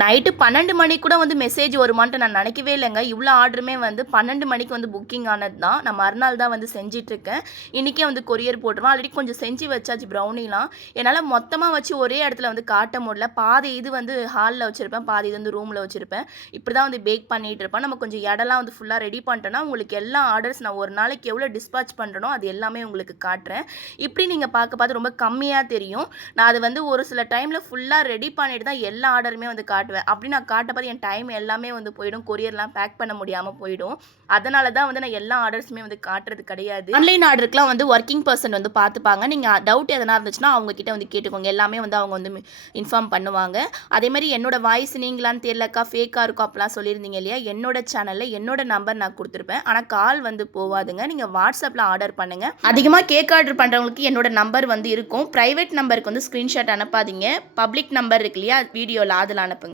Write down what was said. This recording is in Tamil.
நைட்டு பன்னெண்டு மணிக்கு கூட வந்து மெசேஜ் வருமான்ட்டு நான் நினைக்கவே இல்லைங்க. இவ்வளோ ஆர்டருமே வந்து பன்னெண்டு மணிக்கு வந்து புக்கிங் ஆனது தான் நான் மறுநாள் தான் வந்து செஞ்சிட்ருக்கேன். இன்றைக்கே வந்து கொரியர் போட்டுருவோம் ஆல்ரெடி கொஞ்சம் செஞ்சு வச்சாச்சு ப்ரௌனிலாம் என்னால் மொத்தமாக வச்சு ஒரே இடத்துல வந்து காட்ட முடியல. பாதி இது வந்து ஹாலில் வச்சுருப்பேன். பாதி இது வந்து ரூமில் வச்சுருப்பேன். இப்படி தான் வந்து பேக் பண்ணிகிட்டு இருப்பேன் நம்ம கொஞ்சம் இடம்லாம் வந்து ஃபுல்லாக ரெடி பண்ணிட்டோன்னா உங்களுக்கு எல்லா ஆர்டர்ஸ் நான் ஒரு நாளைக்கு எவ்வளோ டிஸ்பாச் பண்ணுறனோ அது எல்லாமே உங்களுக்கு காட்டுறேன். இப்படி நீங்கள் பார்க்க பார்த்து ரொம்ப கம்மியாக தெரியும். நான் அது வந்து ஒரு சில டைமில் ஃபுல்லாக ரெடி பண்ணிட்டு தான் எல்லா ஆர்டருமே வந்து காட்டுவேன். அப்படி நான் காட்டப்போது என் டைம் எல்லாமே வந்து போயிடும். கொரியர்லாம் பேக் பண்ண முடியாமல் போயிடும். அதனால தான் வந்து நான் எல்லா ஆர்டர்ஸுமே வந்து காட்டுறது கிடையாது. ஆன்லைன் ஆர்டருக்குலாம் வந்து ஒர்க்கிங் பர்சன் வந்து பார்த்துப்பாங்க. நீங்கள் டவுட் எதனா இருந்துச்சுன்னா அவங்க கிட்ட வந்து கேட்டுக்கோங்க. எல்லாமே வந்து அவங்க வந்து இன்ஃபார்ம் பண்ணுவாங்க. அதே மாதிரி என்னோட வாய்ஸ் நீங்களான்னு தெரியலக்கா ஃபேக்காக இருக்கும் அப்படிலாம் சொல்லியிருந்தீங்க இல்லையா? என்னோட சேனலில் என்னோட நம்பர் நான் கொடுத்துருப்பேன். ஆனால் கால் வந்து போவாதுங்க. நீங்கள் வாட்ஸ்அப்பில் ஆர்டர் பண்ணுங்கள் அதிகமாக கேக் ஆர்டர் பண்ணுறவங்களுக்கு என்னோட நம்பர் வந்து இருக்கும். ப்ரைவேட் நம்பருக்கு வந்து ஸ்க்ரீன்ஷாட் அனுப்பாதீங்க. பப்ளிக் நம்பர் இருக்கு இல்லையா? வீடியோவில் அதில் அனுப்புங்க.